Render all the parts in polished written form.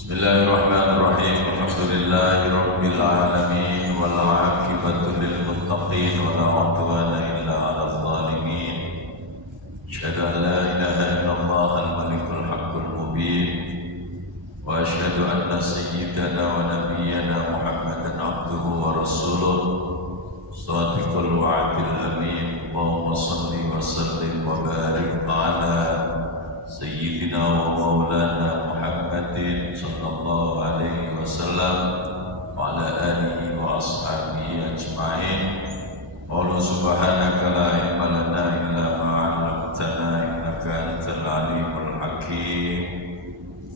Bismillahirrahmanirrahim. Alhamdulillahirabbil alamin wal 'aqibatu lil muttaqin wa la 'udwana illa 'alal zalimin. Asyhadu an la ilaha illallah al-malikul haqqul mubin wa asyhadu anna sayyidana wa nabiyyana Muhammadan 'abduhu wa rasuluh shadiqul wa'dil amin. Allahumma shalli wa sallim wa barik 'ala sayyidina wa maulana Muhammadin sallallahu alaihi wasallam wa ala alihi wa ashabihi ajma'in. Qul subhanaka la ilma lana illa ma 'allamtana innaka antal alimul hakim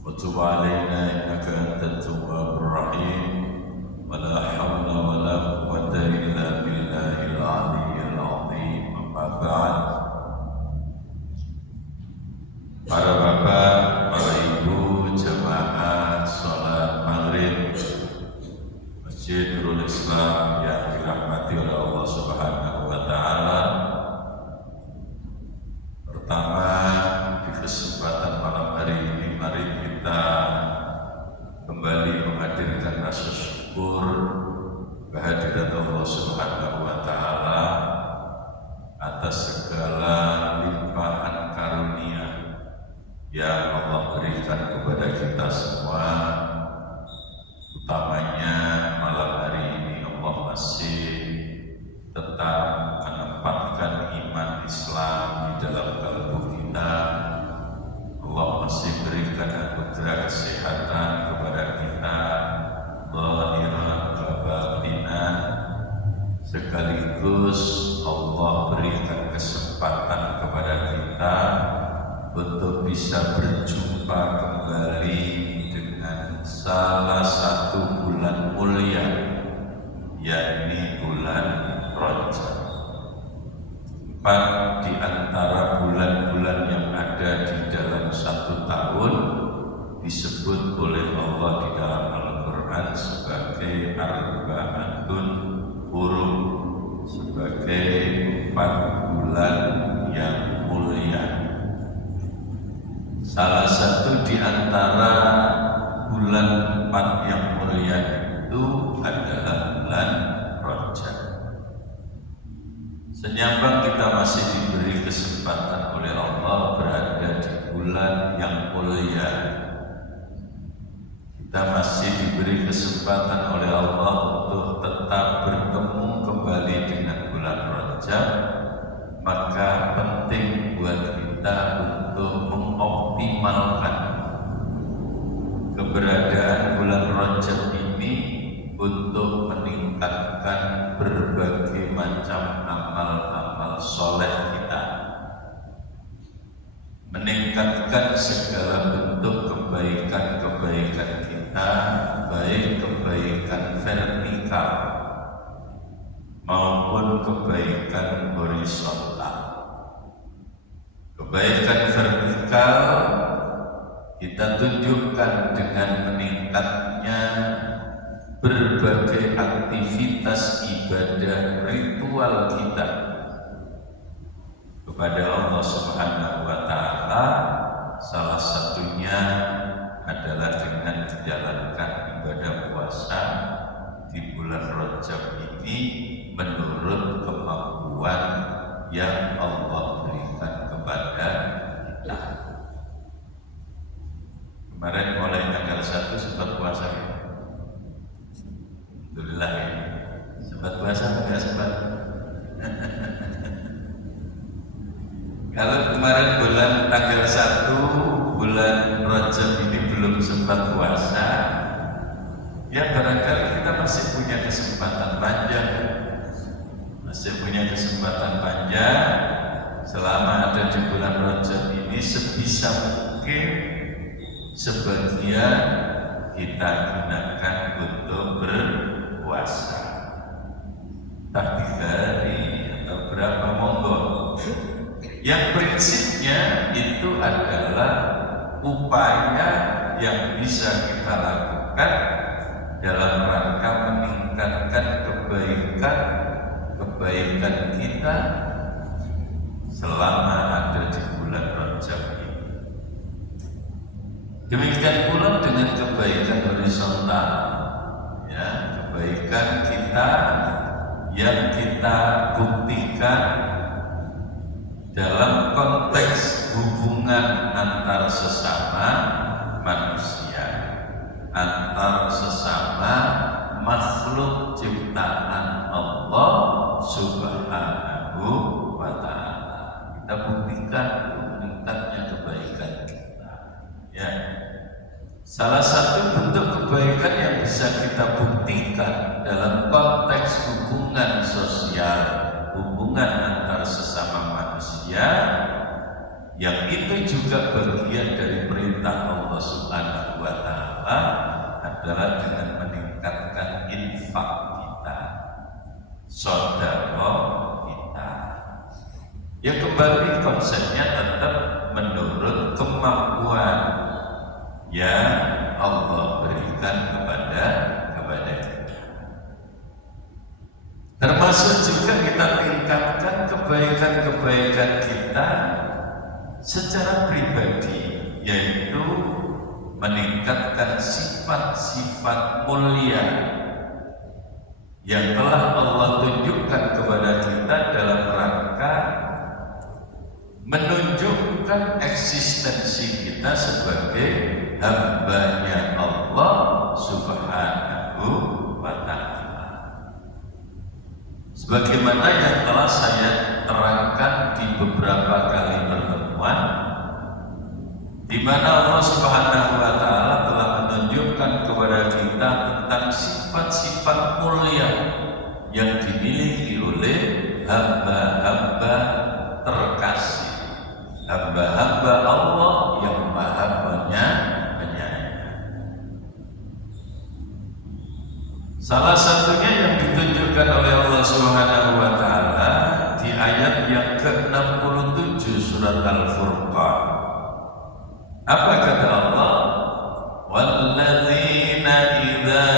wa tub 'alaina innaka antat tawwabur rahim. Wa la hawla wa la quwwata illa billahil aliyyil 'azim. Amma ba'd. Para bapak, para ibu, jamaah sholat maghrib Masjid Nurul Islam yang dirahmati oleh Allah Subhanahu wa Ta'ala. Pertama, di kesempatan malam hari ini, mari kita kembali menghadirkan rasa syukur kehadirat Allah Subhanahu wa Ta'ala atas segala limpahan karunia yang Allah berikan kepada kita semua. Utamanya malam hari ini Allah masih tetap menempatkan iman Islam di dalam kalbu kita. Allah masih berikan anugerah kesehatan kepada kita, zahiran wa batinan, sekaligus Allah berikan kesempatan kepada kita untuk bisa berjumpa kembali dengan salah satu bulan mulia, yakni bulan Rajab. 4 di antara bulan-bulan yang ada di dalam satu tahun disebut oleh Allah di dalam Al-Quran sebagai arba'atun hurum, sebagai 4 bulan yang mulia. Salah satu di antara bulan 4 yang mulia itu adalah bulan Rajab. Senyambang kita masih diberi kesempatan oleh Allah berada di bulan yang mulia, kita masih diberi kesempatan oleh Allah untuk tetap bertemu kembali dengan bulan Rajab. Maka penting buat kita untuk mengoptimalkan keberadaan bulan Rajab ini untuk meningkatkan berbagai macam amal-amal soleh kita, meningkatkan segala bentuk kebaikan-kebaikan kita, baik kebaikan vertikal maupun kebaikan horizontal. Kebaikan vertikal kita tunjukkan dengan meningkatnya berbagai aktivitas ibadah ritual kita kepada Allah Subhanahu wa Ta'ala. Salah satunya adalah dengan menjalankan ibadah puasa di bulan Rajab ini menurut kemampuan yang Allah berikan kepada kita. Kemarin mulai tanggal 1 sempat puasa ya? Alhamdulillah ya. Sempat puasa enggak sempat? Kalau kemarin bulan tanggal 1 bulan Rajab ini belum sempat puasa, ya barangkali kita masih punya kesempatan panjang. Masih punya kesempatan panjang selama ada di bulan Rajab ini. Sebisa mungkin sebagian kita gunakan untuk berpuasa, entah 3 hari atau berapa, monggo. Yang prinsipnya itu adalah upaya yang bisa kita lakukan dalam rangka meningkatkan kebaikan kita selama ada di bulan Rajab ini. Demikian pula dengan kebaikan horizontal, ya, kebaikan kita yang kita buktikan dalam konteks hubungan antar sesama manusia, antar sesama makhluk ciptaan Allah Subhanahu wa Ta'ala. Kita buktikan meningkatnya kebaikan kita, ya. Salah satu bentuk kebaikan yang bisa kita buktikan dalam konteks hubungan sosial, hubungan antar sesama manusia, yang itu juga bagian dari perintah Allah Subhanahu wa Ta'ala, adalah dengan meningkatkan infak kita, sedekah kita. Ya, kembali konsepnya tetap menurut kemampuan yang Allah berikan kepada kita. Termasuk juga kita tingkatkan kebaikan-kebaikan kita secara pribadi, yaitu meningkatkan sifat-sifat mulia yang telah Allah tunjukkan kepada kita dalam rangka menunjukkan eksistensi kita sebagai hambanya Allah Subhanahu wa Ta'ala. Sebagaimana yang telah saya terangkan di beberapa kali pertemuan, di mana Allah Subhanahu wa Ta'ala telah menunjukkan kepada kita tentang sifat-sifat mulia yang dimiliki oleh hamba-hamba terkasih, hamba-hamba Allah yang Maha Penyayang. Salah satunya yang ditunjukkan oleh Allah Subhanahu wa Ta'ala di ayat yang ke-67 surat Al-Furqan. Apa kata Allah? Walladzina idza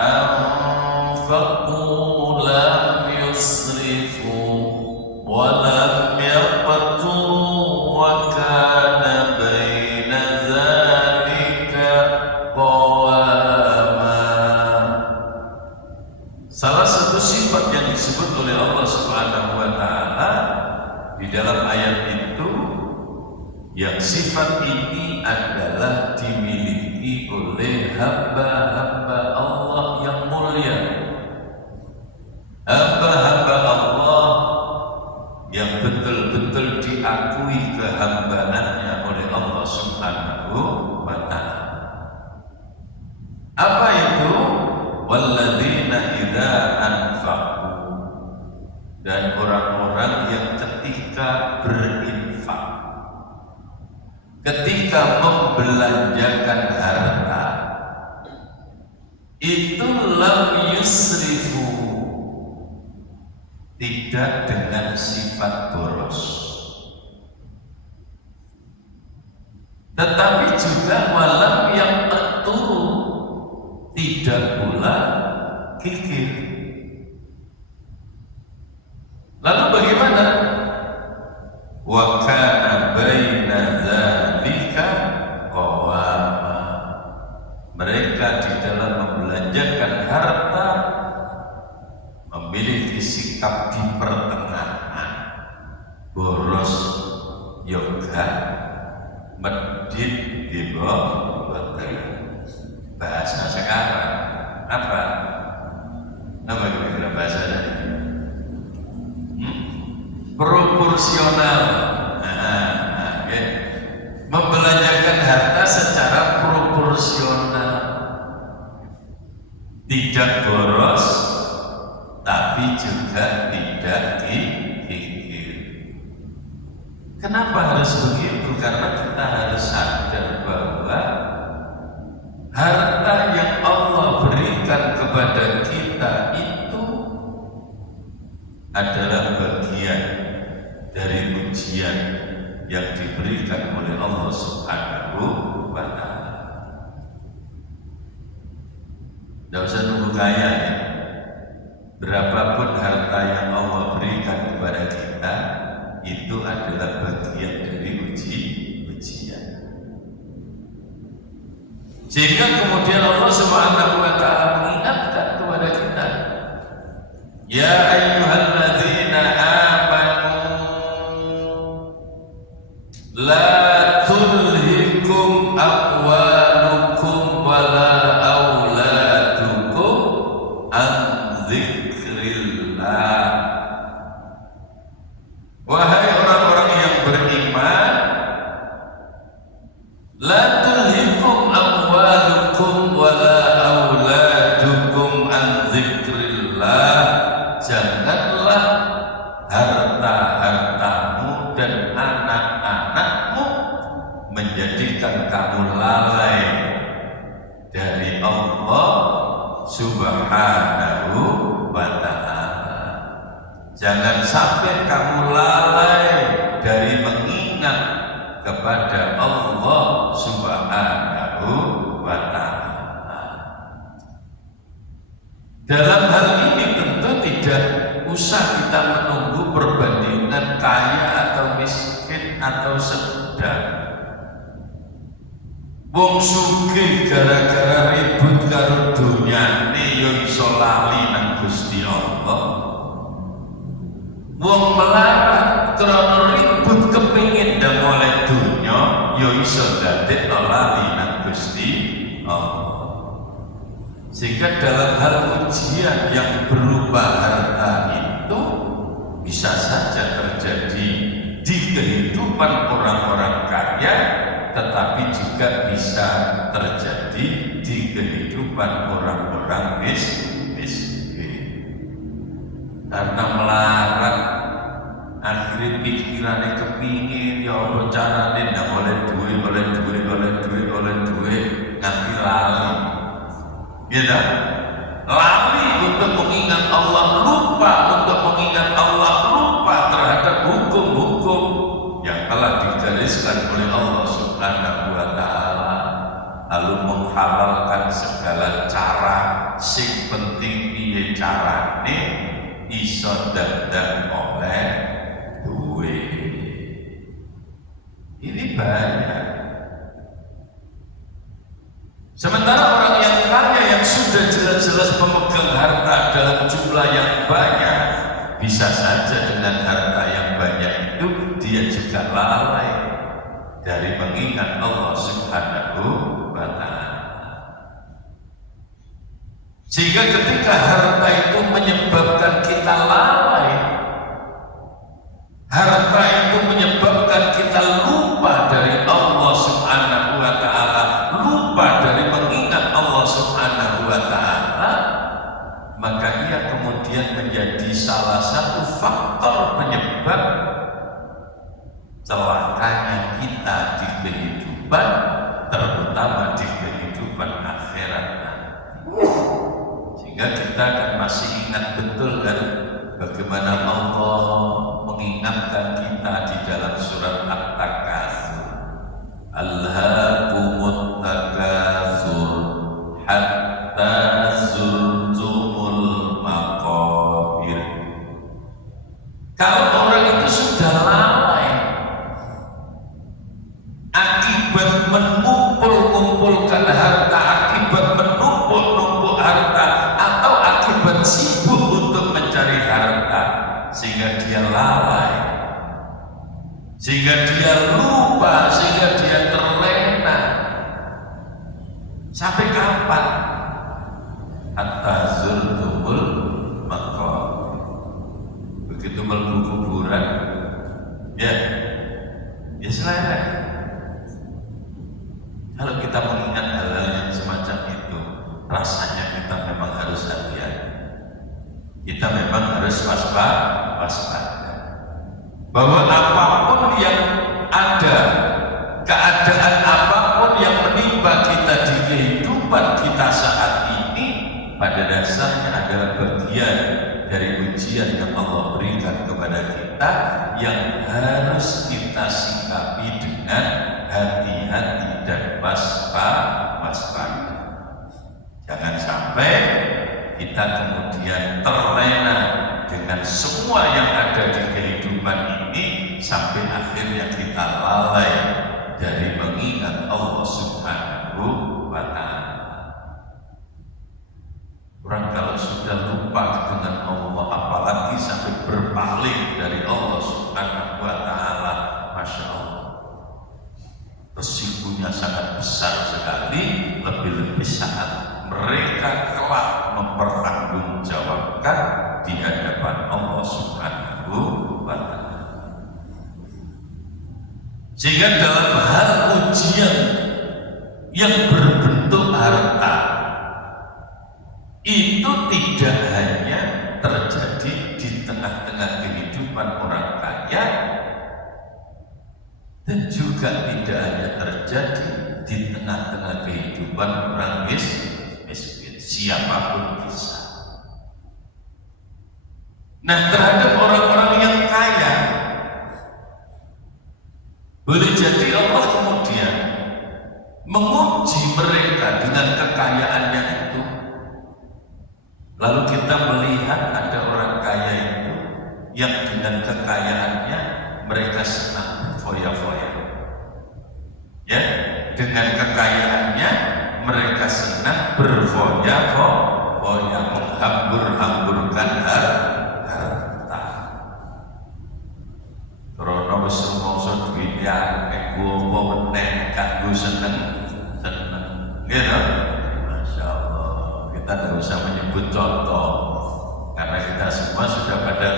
anfaqu lam yusrifu wa lam yaqtu wa kana baina dzalika qawama. Salah satu sifat yang disebut oleh Allah Subhanahu wa Ta'ala di dalam ayat itu, yang sifat ini adalah dimiliki oleh hamba-hamba Allah yang mulia, hamba-hamba Allah yang betul-betul diakui kehambaannya oleh Allah Subhanahu wa Ta'ala. Apa itu? Walladzina idza anfaqu, dan orang-orang yang ketika berinfak, ketika membelanjakan harta, itu lam yusrifu, tidak dengan sifat boros, tetapi juga walam yang terturu, tidak pula kikir. Lalu bagaimana? Wa kana baina dzalika qawama, mereka di dalam membelanjakan harta memiliki sikap di pertengahan, boros yoga, medit di bawah. Bahasa sekarang apa? Apa kira-kira bahasanya? Proporsional. Okay. Membelanjakan harta secara proporsional, tidak boros tapi juga tidak dikikir. Kenapa harus begitu? Karena kita harus sadar bahwa harta yang Allah berikan kepada kita itu adalah bagian dari ujian yang diberikan oleh Allah Subhanahu wa Ta'ala. Tidak usah nunggu kaya, ya. Berapapun harta yang Allah berikan kepada kita, itu adalah bagian dari ujian. Sehingga kemudian Allah Subhanahu wa taala mengingatkan kepada kita, ya ayyuhalladzina amanu la tulhikum amwalukum wala auladukum an dzikrillah. Wahai orang-orang yang beriman, la tulhikum amwalukum wala auladukum an dzikrillah. Janganlah harta-hartamu dan anak-anakmu menjadikan kamu lalai dari Allah Subhanahu wa ta'ala. Jangan sampai kamu lalai dari mengingat kepada Allah Subhanahu wa ta'ala. Dalam hal ini tentu tidak usah kita menunggu perbandingan kaya atau miskin atau sedang. Wong sugih gara-gara ribut karo dunyane yo iso lali nang Gusti Allah. Wong melarat krana ribut kepingin ndang oleh dunya yo iso dadekno lali nang Gusti Allah. Sehingga dalam hal ujian yang berupa harta itu bisa saja terjadi di kehidupan orang-orang kaya, tetapi juga bisa terjadi di kehidupan orang-orang miskin. Karena melarat, akhirnya pikirannya kepingin, ya Allah caranya ndak boleh duit, nanti lali. Gitu. Lali untuk mengingat Allah, lupa untuk mengingat Allah, lupa terhadap hukum-hukum yang telah digariskan oleh Allah Subhanahu wa ta'ala, lalu menghalalkan segala cara, sing penting piye carane iso dandan oleh duit. Ini banyak. Sementara orang yang kaya yang sudah jelas-jelas memegang harta dalam jumlah yang banyak, bisa saja dengan harta yang banyak itu dia juga lalai dari mengingat Allah Subhanahu wa ta'ala. Sehingga ketika harta itu menyebabkan kita lalai, harta itu menyebabkan kita lupa dari Allah Subhanahu wa ta'ala, lupa dari mengingat Allah Subhanahu wa ta'ala, maka ia kemudian menjadi salah satu faktor penyebab celakanya kita di kehidupan, terutama di kehidupan akhirat. Sehingga kita kan masih ingat betul kan bagaimana Allah mengingatkan kita di dalam surat At-Takatsur, Alhaakumut takatsur hatta zurtumul maqabir. Kalau orang itu sudah lalai akibat mengumpulkan harta, akibat menumpuk harta, atau akibat sibuk untuk mencari harta, sehingga dia lalai, sehingga dia lupa, sehingga dia terlena. Sampai kapan? Hatta zurtumul maqabir. Begitu mlebu kuburan, ya selera. Kalau kita mengingat hal-hal yang semacam itu, rasanya kita memang harus hati-hati. Kita memang harus waspada. Bahwa apapun yang ada, keadaan apapun yang menimpa kita di kehidupan kita saat ini, pada dasarnya adalah bagian dari ujian yang Allah berikan kepada kita, yang harus kita sikapi dengan hati-hati dan waspada. Jangan sampai kita kemudian terlena dengan semua yang ada di kehidupan ini, sampai akhirnya kita lalai dari mengingat Allah Subhanahu wa ta'ala. Sehingga dalam hal ujian yang berbentuk harta itu tidak hanya terjadi di tengah-tengah kehidupan orang kaya, dan juga tidak hanya terjadi di tengah-tengah kehidupan orang miskin, siapapun bisa. Nah, terhadap orang-orang yang kaya, boleh jadi Allah kemudian menguji mereka dengan kekayaannya itu. Lalu kita melihat ada orang kaya itu yang dengan kekayaannya mereka senang berfoya-foya. Ya, dengan kekayaannya mereka senang berfoya-foya, menghambur-hamburkan harta. Karena wis rumangsa duwite akeh gowo meneh kanggo seneng. Gitu. Masya Allah, kita tidak usah menyebut contoh karena kita semua sudah pada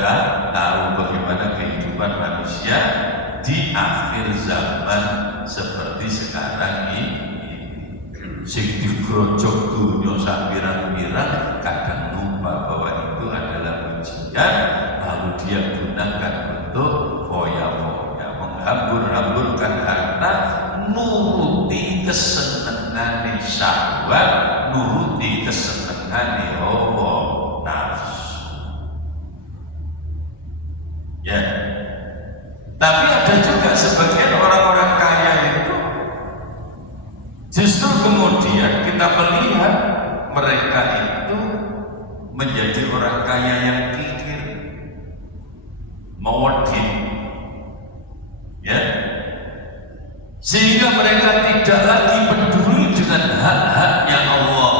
tahu bagaimana kehidupan manusia di akhir zaman seperti sekarang ini. Sing digrojok dunia sapirang-pirang kadang lupa bahwa itu adalah ujian, lalu dia gunakan untuk foya-foya, menghambur-hamburkan harta, nuruti kesenengane syahwat, nuruti kesenengane hawa nafsu. Ya. Tapi ada juga sebagian orang-orang kaya itu justru kemudian kita melihat mereka itu menjadi orang kaya yang kikir, mewedhi, ya, sehingga mereka tidak lagi peduli dengan hak-haknya Allah,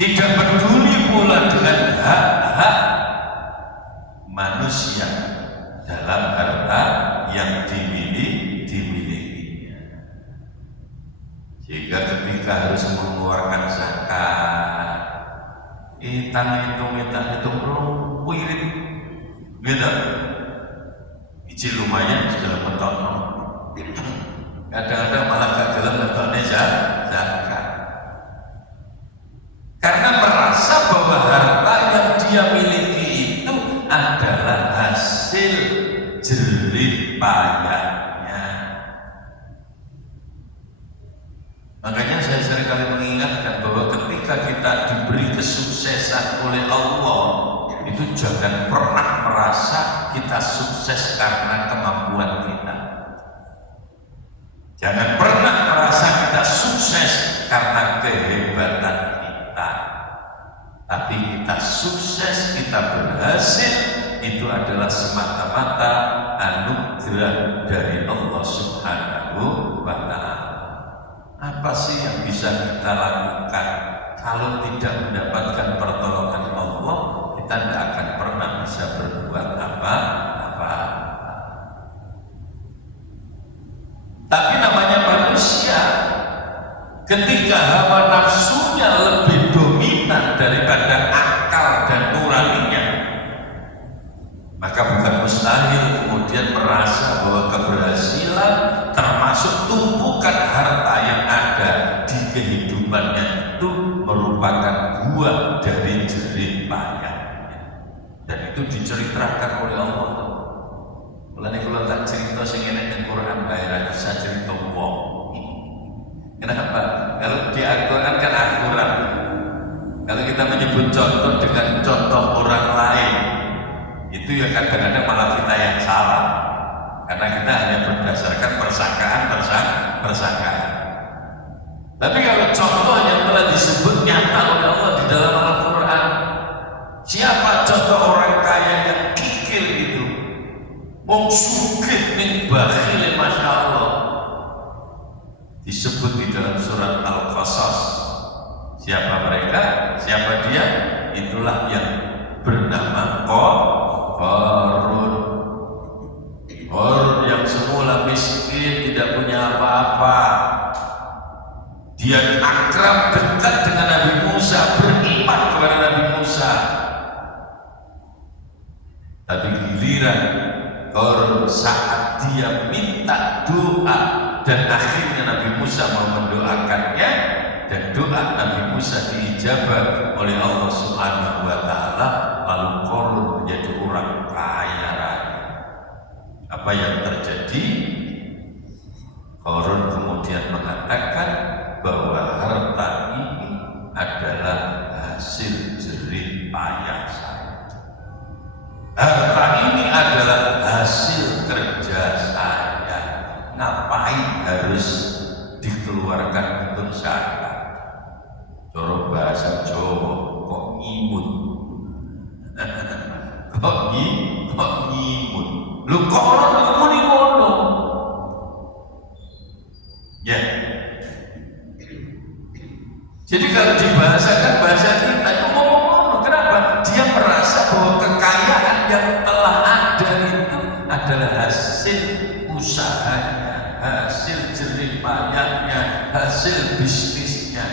tidak peduli pula dengan hak-hak manusia dalam harta yang dimilikinya. Sehingga ketika harus mengeluarkan zakat, hitung wirid, gitu. Ijil lumayan sudah mentono. Kadang-kadang malah gak gelem mentone zakat. Karena merasa bahwa harta yang dia miliki itu adalah hasil jerih payahnya. Makanya saya seringkali mengingatkan bahwa ketika kita diberi kesuksesan oleh Allah, itu jangan pernah merasa kita sukses karena kemampuan kita. Jangan pernah merasa kita sukses karena kehebatan kita. Tapi kita sukses, kita berhasil, itu adalah semata-mata anugerah dari Allah Subhanahu wa Ta'ala. Apa sih yang bisa kita lakukan kalau tidak mendapatkan pertolongan Allah? Kita tidak akan pernah bisa berbuat apa-apa. Tapi namanya manusia, ketika hawa nafsunya lebih dominan daripada akal dan nuraninya, maka bukan mustahil kemudian merasa bahwa keberhasilan termasuk tumpukan harta yang ada di kehidupannya itu merupakan buah dari jerih payah. Dan itu diceritakan oleh Allah. Mulane kula tak cerita sing enek ning Quran bae bisa cerita wong. Kenapa? Kalau di Al-Quran kan akurat. Kalau kita menyebut contoh dengan contoh orang lain, itu ya kadang-kadang malah kita yang salah. Karena kita hanya berdasarkan persangkaan. Tapi kalau contoh yang telah disebut nyata oleh Allah di dalam Al-Quran, siapa contoh orang kaya yang kikir itu? Wong sugih ning bakhil, Masya Allah. Disebut di dalam surat Al-Qasas. Siapa mereka? Siapa dia? Itulah yang bernama Qarun. Qarun yang semula miskin, tidak punya apa-apa. Dia akrab dekat dengan Nabi Musa, beriman kepada Nabi Musa. Tapi giliran Qarun saat dia minta doa dan akhirnya Nabi Musa mau mendoakannya dan doa Nabi Musa diijabah oleh Allah Subhanahu wa taala, lalu Qarun menjadi orang kaya raya. Apa yang terjadi? Qarun kemudian mengatakan bahwa harta ini adalah hasil jerih payah saya. Harta ini adalah hasil kerja saya. Ngapain harus dikeluarkan untuk zakat? Cara bahasa Jawa kok ngimut. kok ngimut. Lu kok ora muni ngono? Ya. Jadi kalau dibahasakan bahasa kita itu ngomong-ngomong, kenapa? Dia merasa bahwa kekayaan yang telah ada itu adalah hasil usahanya, hasil jerih payahnya, hasil bisnisnya.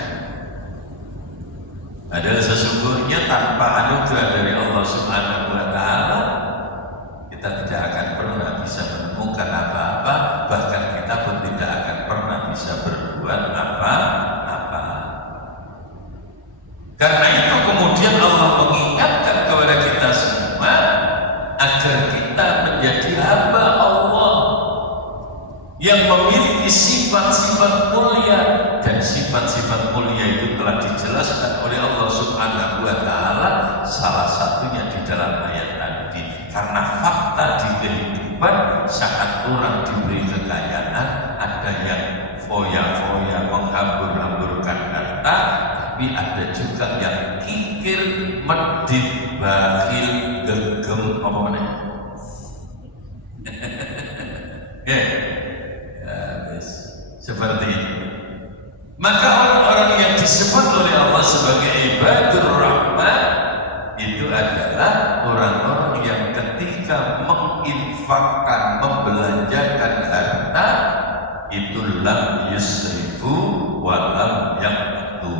Adalah sesungguhnya tanpa anugerah dari Allah Subhanahu wa taala kita tidak akan pernah bisa menemukan apa-apa, bahkan kita pun tidak akan pernah bisa berbuat apa-apa. Karena itu kemudian Allah mengingatkan kepada kita semua agar kita menjadi hamba Allah yang memiliki sifat-sifat mulia, dan sifat-sifat mulia itu telah dijelaskan oleh Allah Subhanahu wa taala salah satunya di dalam ayat tadi. Karena fakta di kehidupan saat orang diberi kekayaan ada yang foya-foya menghambur-hamburkan harta, tapi ada juga yang kikir, medit, bakhil, gegem, apa namanya? Seperti itu. Maka orang-orang yang disebut oleh Allah sebagai ibadur rahman itu adalah orang-orang yang ketika menginfakkan, membelanjakan harta itu lam yusrifu wa lam yaqtu,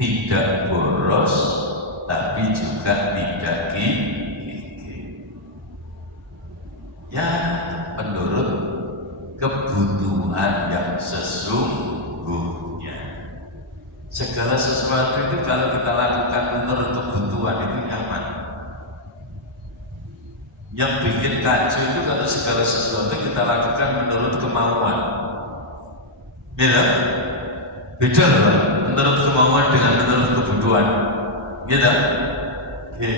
tidak boros tapi juga tidak gigih. Ya, menurut kebutuhan yang sesungguhnya. Segala sesuatu itu kalau kita lakukan menurut kebutuhan itu nyaman. Yang bikin kacau itu kalau segala sesuatu kita lakukan menurut kemauan. Beda? Beda loh, menurut kemauan dengan menurut kebutuhan. Beda? Oke.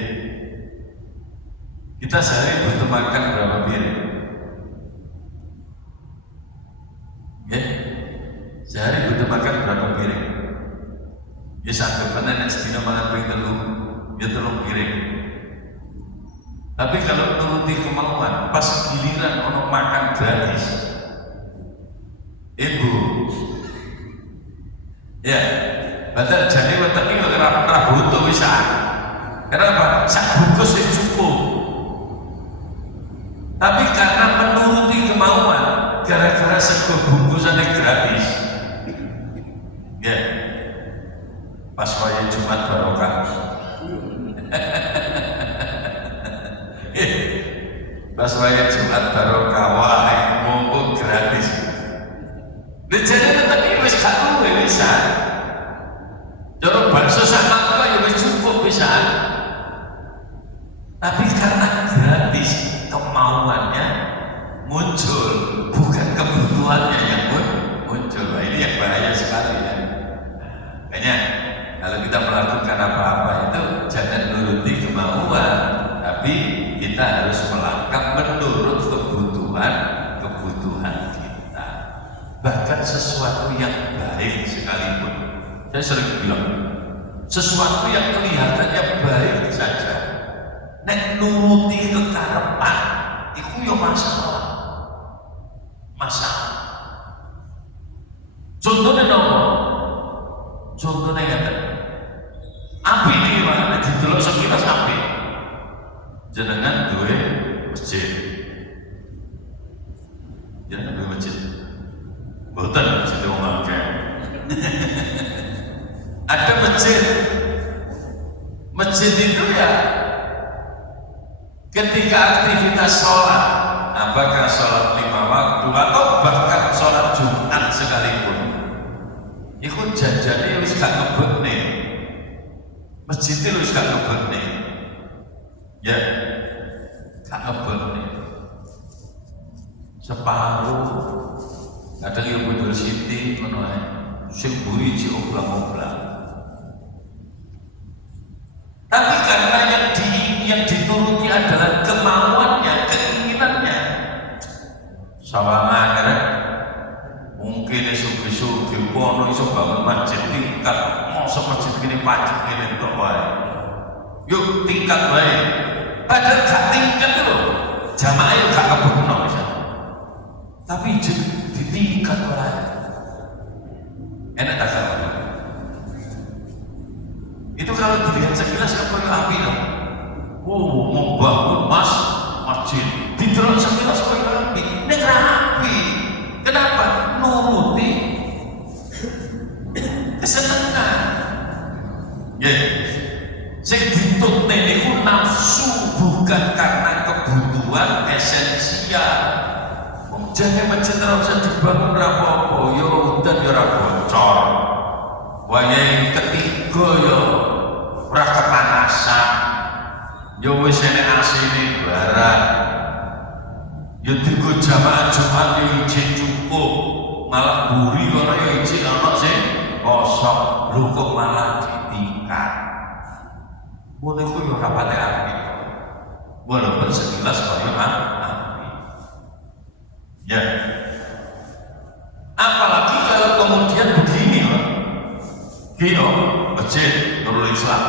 Kita sehari butuh makan berapa piring? Ya, sehari butuh makan berapa piring? Ya sampai mana nek sedina mangan piring telur, ya telung piring. Tapi kalau menuruti kemauan, pas giliran ono makan gratis, ibu, ya, padahal jadi wetek iki ora butuh wisan. Kenapa? Sak bungkus wis cukup. Tapi karena menuruti kemauan, gara-gara sego bungkusannya gratis, ya, pas waya Jumat barokah, pas waya Jumat barokah, wah mumpung gratis. Jadi tetapi wis gak luwe wisan. Cara bakso sama kok ya wis cukup wisan. Tapi karena gratis, kemauannya muncul, bukan kebutuhannya yang muncul. Nah, ini yang bahaya sekali ya. Makanya kalau kita melakukan apa-apa itu jangan nuruti kemauan, tapi kita harus melangkah menurut kebutuhan kita. Bahkan sesuatu yang baik sekalipun, saya sering bilang, sesuatu yang kelihatannya baik saja, nek nuruti kekarepan, itu ya masalah. Contohnya nopo? Contohnya ngeten. Api iki mana didelok sekilas api. Jenengan duwe masjid. Jenengan duwe masjid. Mboten masjid wong akeh. Ada masjid. Masjid itu ya ketika aktivitas sholat, apakah sholat 5 waktu atau bahkan sholat Jumat sekalipun, itu janjane wis gak ngebekne, masjidnya wis gak ngebekne, ya gak ngebekne, separuh, kadang yang betul siti, sing buri ci oblang-oblang. Tapi karena yang dituruti adalah kemauannya, keinginannya, sawangan kan? Mungkin sugi-sugi kono iso bangun masjid tingkat, masa masjid gini pacik gini tok wae. Yuk tingkat wae. Padahal gak tingkat lho. Jamaah itu gak kebukno bisa. Tapi ditingkat wae. Enak tak salah. Itu kalau dilihat sekilas kan kayak api dong. Mau bangun masjid, didelok sekilas kayak api. Ini rapi. Kenapa? Nuruti kesenangan. Ya, sing dituntut niku nafsu, bukan karena kebutuhan esensial. Jangan masjid ora usah dibangun rapopo, yo udan yo ora bocor. Wayang ketiga yo ora kepanasan, yo wis enek asine barang, yo dienggo jamaah Jumat yo ijin cukup, malah buri kono yo ijin ana sing kosong, lho kok malah ditingkat. Ngono iku yo ora pati apik. Walaupun sekilas kaya apik. Ya. Apalagi kalau kemudian begini loh. Gino, masjid Nurul Islam.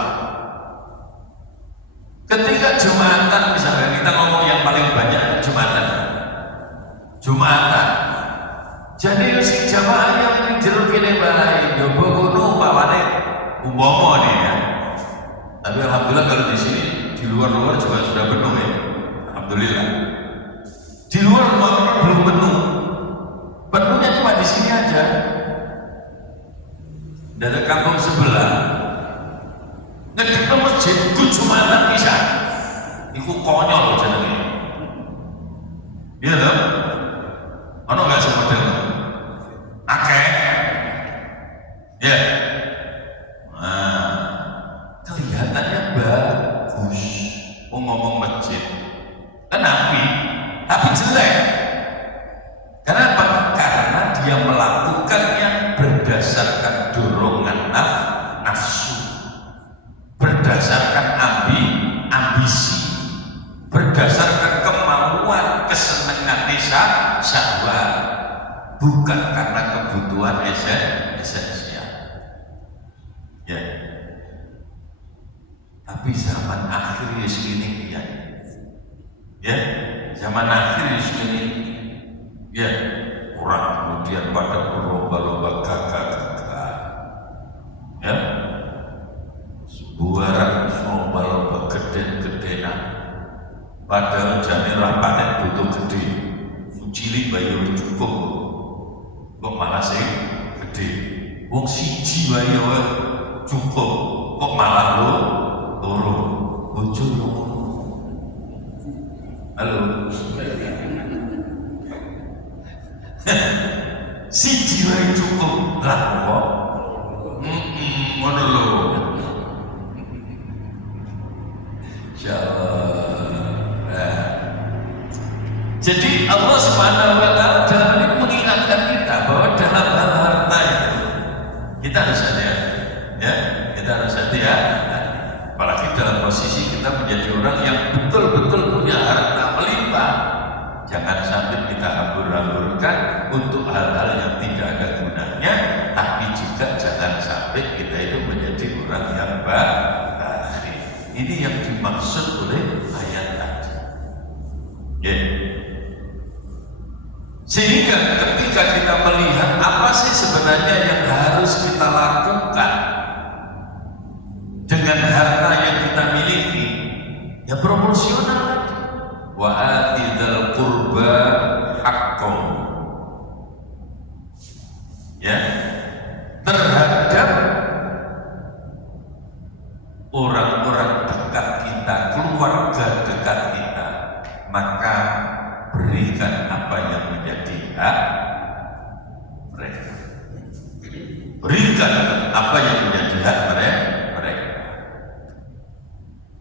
Ketika Jumatan, misalnya kita ngomong yang paling banyak Jumatan. Jadi si jamaah yang jeruk ini baik, yo bogono pawane umpama nih ya. Tapi alhamdulillah kalau di sini di luar juga sudah penuh ya. Alhamdulillah. Di luar belum penuh. Penuhnya cuma di sini aja. Dari kampung sebelah ngedekno masjid ku Jumatan bisa. Iku konyol jenenge. Iya toh? Ono enggak semodel? Akeh. Ya. Nah, kelihatannya bagus. Ngomong masjid. Kenapa? Tapi jelek. Kenapa? Karena dia melakukannya berdasarkan dorongan nafsu, berdasarkan ambisi, berdasarkan kemauan, kesenangan syahwat, bukan karena kebutuhan esensial. Ya. Tapi zaman akhir ini ya, zaman akhir ini ya, orang kemudian pada berlomba-lomba gagah-gagah ya, sebuah lomba-lomba gede-gedean, padahal jane panen butuh gede, cilik bayi cukup kok malah sih gede, wong siji bayi cukup kok malah loro bojo yo. Halo. Si jiwa cukup lah kok. Ngono lho. Insyaallah. Jadi Allah Subhanahu wa taala dalam ini mengingatkan kita bahwa dalam hal harta itu kita harus sadar, ya, kita harus sadar. Apalagi dalam posisi kita menjadi orang yang betul-betul punya harta melimpah, jangan sampai kita hambur-hamburkan untuk hal-hal yang tidak ada gunanya. Tapi juga jangan sampai kita itu menjadi orang yang bakhil. Ini yang dimaksud oleh ayat tadi. Yeah. Sehingga ketika kita melihat apa sih sebenarnya yang harus kita lakukan dengan harta yang kita miliki, ya proporsional. Wa atidal qurba haqqo, ya, terhadap orang-orang dekat kita, keluarga dekat kita, maka berikan apa yang menjadi hak mereka. Berikan apa yang menjadi hak mereka.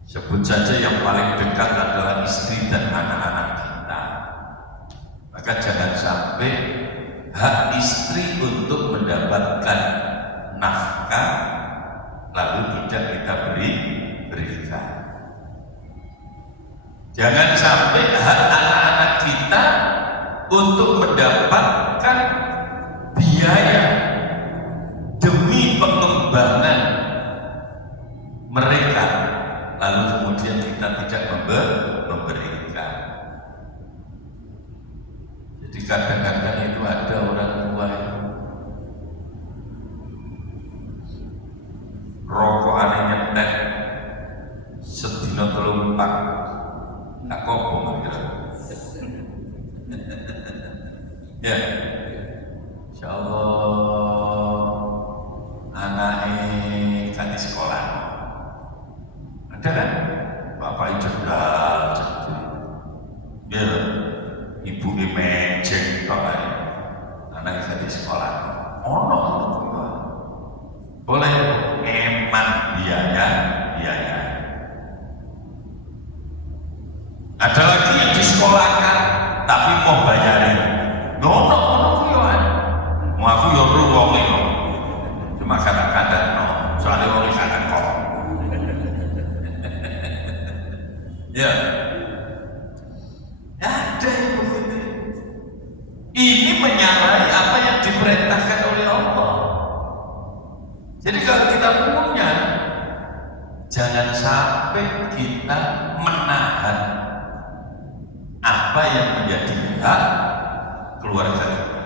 Sebut saja yang paling dekat adalah istri dan anak-anak kita. Maka jangan sampai hak istri untuk mendapatkan nafkah lalu tidak kita berikan. Jangan sampai hak anak-anak kita untuk mendapatkan biaya demi pengembangan mereka, lalu kemudian kita tidak memberikan. Jadi kadang-kadang itu ada orang tua rokokannya nyetek sedina 3 tak kopong kira. Ya, insya Allah anaknya kan di sekolah. Ada kan? Bapak jendal, ya, ibu mejeng, anaknya kan di sekolah. Ono boleh eman biaya. Ada lagi yang disekolahkan tapi mau bayarin. Ono kuyoan. Mau aku yo perlu wong iki. Cuma kadang-kadang soalnya wong iki kadang kok. Ya. Ada yang begitu. Ini menyalahi apa yang diperintahkan oleh Allah. Jadi kalau kita punya, jangan sampai kita menahan apa yang menjadi hak keluarga kita.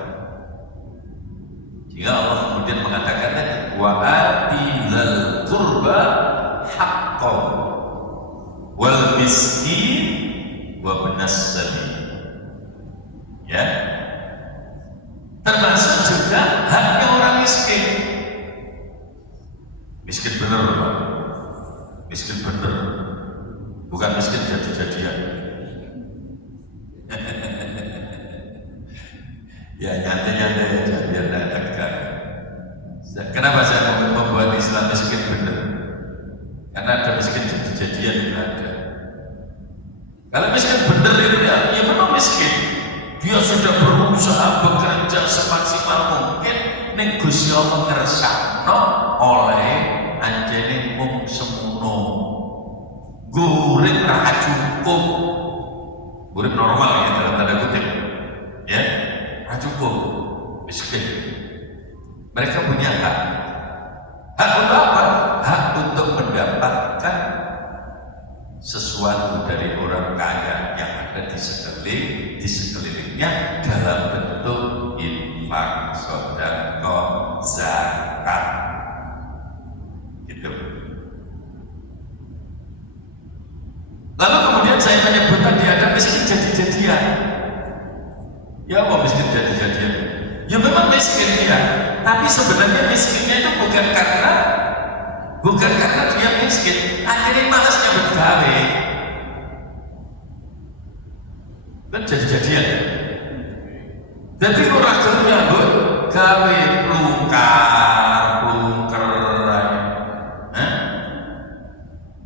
Jika Allah kemudian mengatakan wa atizal qurba haqqan wal miskin wa ibnas sabil. Ya. Termasuk juga haknya orang miskin. Miskin bener, Pak. Miskin bener. Bukan miskin jadi-jadian. Ya nyantai-nyantai aja biar tidak tegang. Kenapa saya membuat Islam miskin bener? Karena ada miskin jadi-jadian itu ada. Kalau miskin bener itu ya memang miskin. Dia sudah berusaha bekerja semaksimal mungkin. Ning Gusti Allah ngersakno oleh anjene mung semono. Gurih ra cukup. Gurih normal ya dalam tanda kutip. Ya, ra cukup. Miskin. Mereka punya hak. Hak untuk apa? Hak untuk mendapatkan sesuatu dari orang kaya yang ada di sekelilingnya dalam bentuk infak, sedekah, zakat. Gitu. Lalu kemudian saya menyebut tadi ada miskin jadi-jadian. Ya apa miskin jadi-jadian? Ya memang miskin dia, tapi sebenarnya miskinnya itu bukan karena dia miskin, akhirnya malasnya bergawe. Kan jadi-jadian. Jadi orang kerja gawe plungker,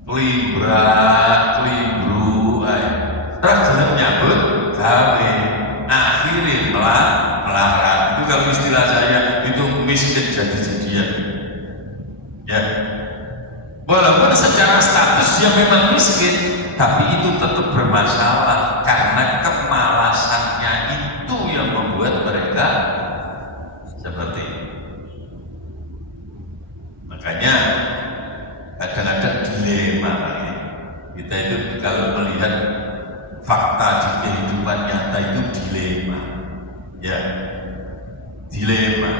klibru, orang nyambut gawe, akhirnya melarat. Itu kalau istilah saya itu miskin jadi-jadian. Ya. Walaupun secara status dia memang miskin, tapi itu tetap bermasalah karena kemalasannya itu yang membuat mereka seperti itu. Makanya kadang-kadang dilema lagi. Kita itu kalau melihat fakta di kehidupan nyata itu dilema. Ya, dilemanya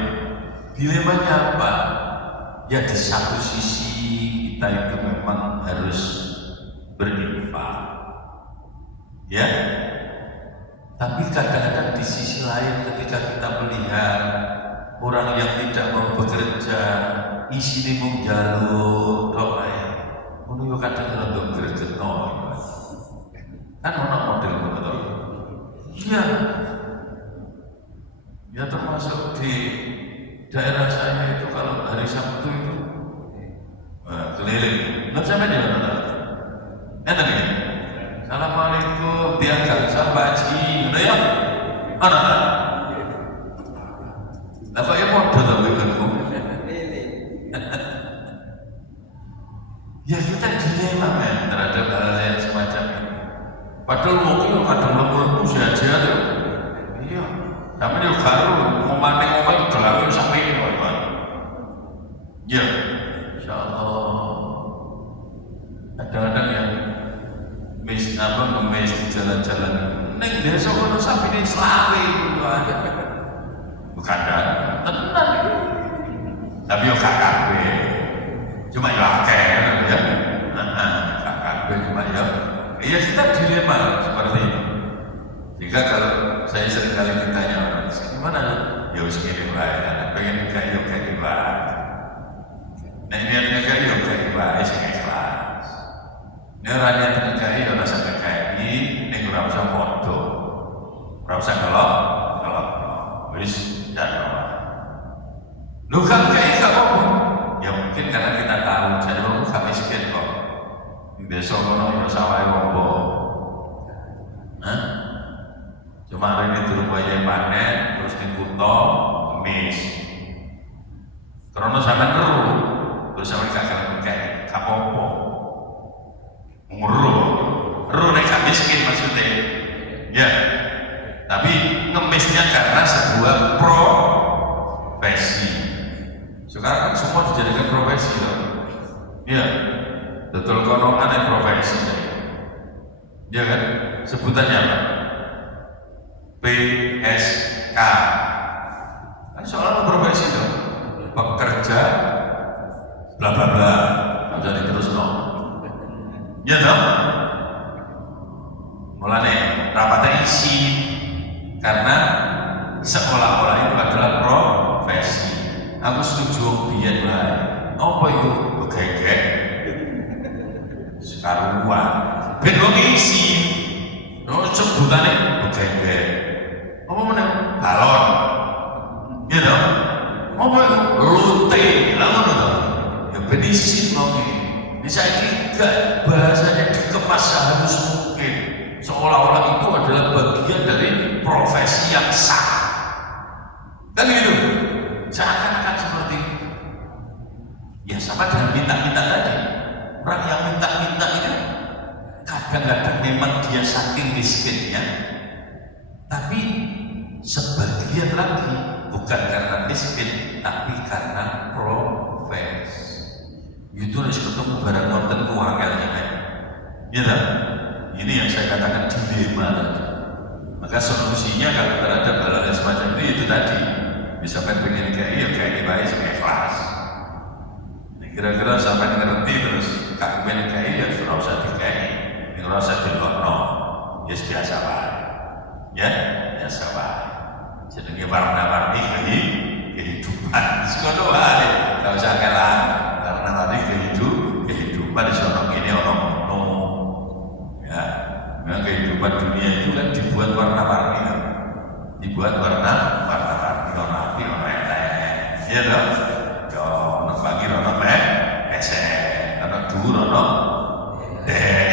apa? Ya di satu sisi kita itu memang harus berinfak, ya. Tapi kadang-kadang di sisi lain ketika kita melihat orang yang tidak mau bekerja, isi mau jalur, doa, menurut kadang-kadang bekerja, kan orang model Iya, ya termasuk di daerah saya itu kalau hari Sabtu itu keliling. Nggak sampai di mana? Enak ya? Assalamualaikum, biasa sampai haji, udah ya? Mana? Apa ya modal tapi kanku? Ya kita dilema kan terhadap hal yang semacam ini. Padahal mungkin kadang lemur sehat-sehat ya. Iya, tapi dia baru mau mandi gelap sampai ini Pak. Ya, Insya Allah. Kadang-kadang yang ngemis di jalan-jalan. Neng desa kono sampai ini selawe bukan kan? Tenang. Tapi yo KKB. Cuma yo akeh ya. KKB cuma yo. Iya kita dilema seperti itu. Sehingga kalau saya sering kali ditanya orang gimana? Ya wis ngene wae, pengen kayak yo kayak wae. Nek niatnya kayak yo kayak wae sing ikhlas. Nek ora niatnya kayak yo rasa kayak iki ning ora usah foto. Ora usah kalau wis dan lu kan kayak apa? Ya mungkin karena kita tahu jadi orang gak miskin kok. Besok kono ya sawah wombo. Cuma hari ini turun bayi panen terus di kuto kemis. Karena sampai terus sampai kakak kayak kapopo. Ru nek gak miskin maksudnya. Ya. Tapi ngemisnya karena sebuah profesi. Sekarang kan semua dijadikan profesi loh. Iya, betul kono ada profesi. Iya kan? Sebutannya apa? PSK. Kan soalnya profesi loh. Pekerja bla bla bla. Jadi terus no. Iya dong. Mulane rapatnya isi karena seolah-olah itu adalah profesi. Aku setuju biyen wae. Apa iku gegek? Sekaruan. Ben wong isi. No sebutane gegek. Apa meneh? Balon. Ya toh? Apa iku? Lute. Lah ngono to. Ya ben isi wong iki. Ini saiki gak bahasanya dikemas sehalus mungkin. Seolah-olah itu adalah bagian dari profesi yang sah. Kan gitu? Seakan-akan seperti itu. Ya sama dengan minta-minta tadi. Orang yang minta-minta itu kadang-kadang memang dia saking miskinnya, tapi sebagian lagi bukan karena miskin, tapi karena profesi. Itu harus ketemu barang nonton keluarganya kan? Ya kan? Ini yang saya katakan dilema tadi. Maka solusinya kalau terhadap hal-hal semacam itu tadi. Misalkan pengen kayak iya kayak baik sebagai kelas. Kira-kira sampai ngerti terus kak pengen kayak iya sudah usah dikayak, nggak usah dilokno, ya biasa pak, ya biasa pak. Jadi warna-warni kehidupan, sekolah hari, nggak usah kalah warna-warni kehidupan di sana ini orang no, ya. Memang kehidupan dunia itu kan dibuat warna-warni, dibuat warna-warni. Iya dong, yo pagi rono pesek, rono dhuwur rono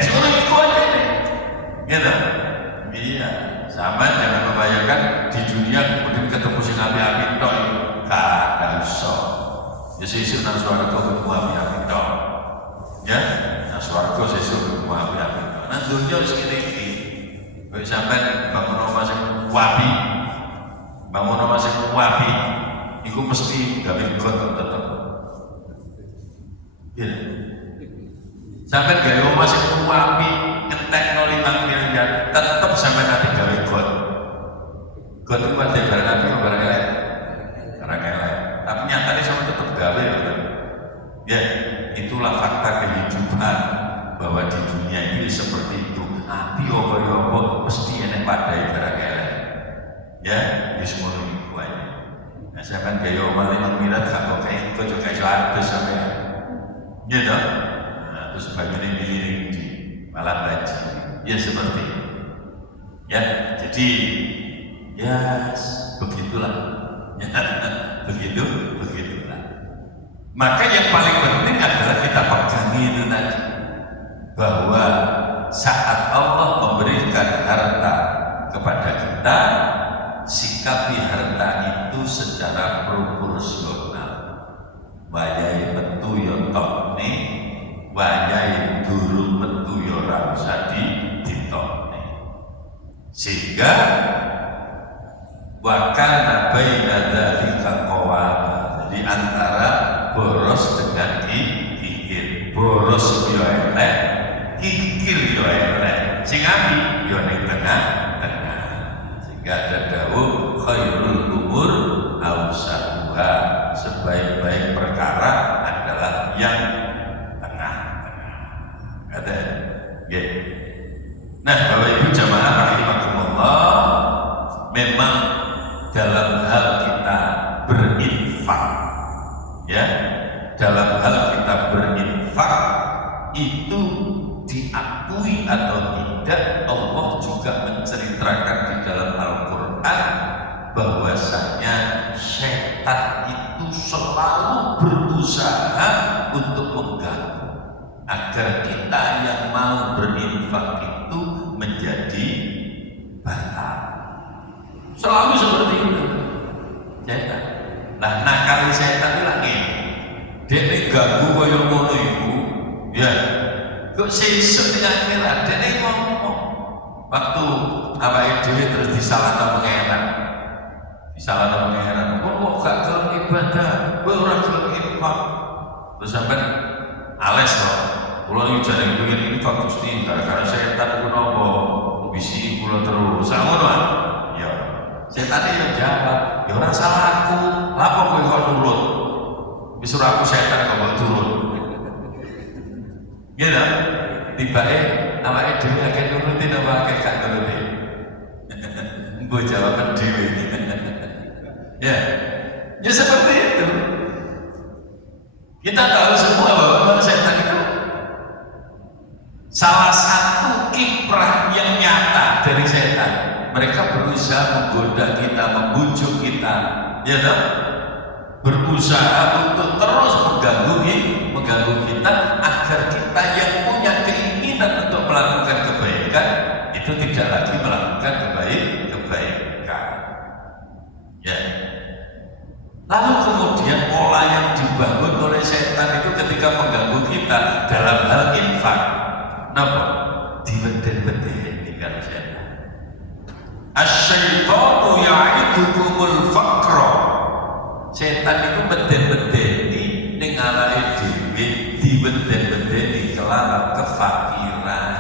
sekolah itu aja deh, iya dong, iya, sama jangan membayangkan di dunia kemudian ketemu si api-api tok, gak usah, ya sesuk nang swarga ketemu api-api tok, ya, nang swarga sesuk ketemu api-api tok, nang dunia wis ngene iki, kowe sampean bangun omah sing wapi, bangun omah sing wapi. Iku mesti gawe got tetep. Ya. Sampai gawe omah sing api ngetekno 5 miliar, tetep sampai nanti gawe got. Got itu pasti barang api barang elek. Barang elek. Tapi nyatanya sama tetep gawe ya. Ya, itulah fakta kehidupan bahwa di dunia ini seperti itu. Api apa mesti enek padai barang elek. Ya, wis ngono iku ae. Saya kan gaya omah 5 miliar gak kok kayak itu juga habis sampai ya dong. Terus bagian ini di malam haji ya seperti ya. Jadi Ya, begitulah. Begitulah. Maka yang paling penting adalah kita pegangi itu tadi, bahwa saat Allah memberikan harta kepada kita, sikapi harta itu secara proporsional. Wayai metu yo tokne, wayai durung metu yo ora usah ditokne. Sehingga wa kana baina dzalika qawama. Jadi antara boros dengan kikir. Boros yo elek, kikir yo elek. Sing apik yo ning tengah-tengah. Sehingga ada dawuh khairul umur awsatuha. Sebaik-baik perkara adalah yang tengah-tengah. Ada ya. Nah, Bapak Ibu jamaah rahimakumullah, memang dalam hal kita berinfak, ya, dalam hal kita berinfak itu diakui atau tidak, Allah juga menceritakan di dalam Al-Quran bahwasanya setan itu selalu berusaha untuk mengganggu agar kita yang mau berinfak itu menjadi batal. Selalu seperti itu setan. Nah, nakal setan itu lagi dia ganggu kaya ngono iku ya kok sesuk ning akhirat dia ngomong waktu awake dhewe terus disalahno pangeran. Disalahno pangeran, kok gak gelem ibadah, kowe ora gelem infak. Terus sampean ales loh. Kula iki jane pengen infak Gusti, gara-gara setan ku napa bisi kula terus. Sak ngono ah. Ya. Setan iki jawab, ya ora salahku. Lah kok kowe kok nurut? Wis ora aku setan kok mbok turun. Gitu. Tibake awake dhewe akeh nurutin apa akeh gak nurutin. Mbok jawaban dhewe. Ya, ya seperti itu. Kita tahu semua bahwa setan itu salah satu kiprah yang nyata dari setan. Mereka berusaha menggoda kita, membujuk kita, ya kan? Berusaha untuk terus mengganggu kita agar kita yang punya keinginan untuk melakukan kebaikan itu tidak lagi melakukan kebaikan. Ya. Lalu kemudian pola yang dibangun oleh setan itu ketika mengganggu kita dalam hal infak, napa? Dibeden-beden kan setan. Asy-syaitanu ya'idukumul faqra. Setan itu beden-bedeni ning awake dhewe, dibeden-bedeni kelawan kefakiran.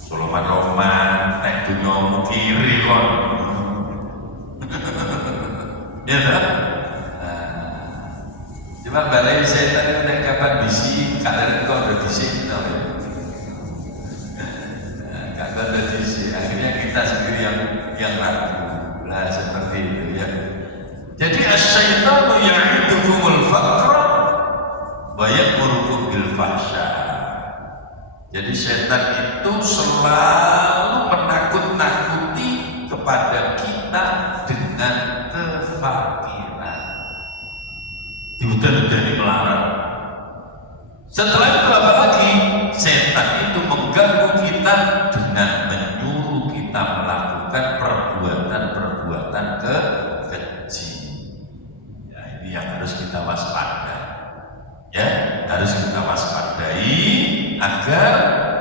Sulaiman Roman nek dunya kiri kon. Ya kan? Cuma balai setan itu nek kapan bisi, kadang kau udah bisi, gak ada bisi. Akhirnya kita sendiri yang ragu. Lah seperti itu ya. Jadi asy-syaitanu ya'idukumul faqra wa ya'murukum bil fahsya. Jadi setan itu selalu menakut-nakuti kepada kita dengan kefakiran. Diudah-udahnya melarang. Setelah itu apa lagi? Setan itu mengganggu kita dengan menyuruh kita melakukan perbuatan-perbuatan keji. Ya, ini yang harus kita waspada. Ya, harus kita waspadai agar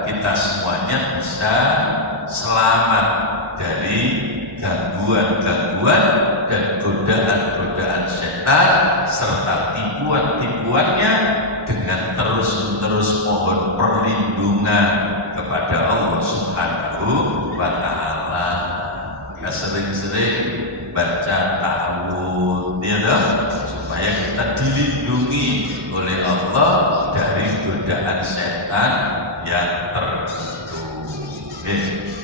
kita semuanya bisa selamat dari gangguan-gangguan dan godaan-godaan setan serta tipuan-tipuannya, dengan terus-menerus mohon perlindungan kepada Allah Subhanahu wa Ta'ala. Kita sering-sering baca ta'awudz ya toh, supaya kita dilindungi oleh Allah dari godaan setan yang tertentu.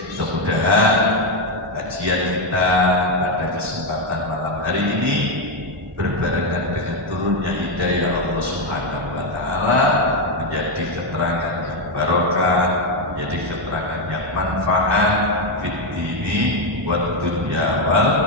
Mudah-mudahan kajian kita pada kesempatan malam hari ini berbarengan dengan turunnya hidayah Allah Subhanahu wa Ta'ala menjadi keterangan yang barokah, menjadi keterangan yang manfaat fid dini wa wad dunya wal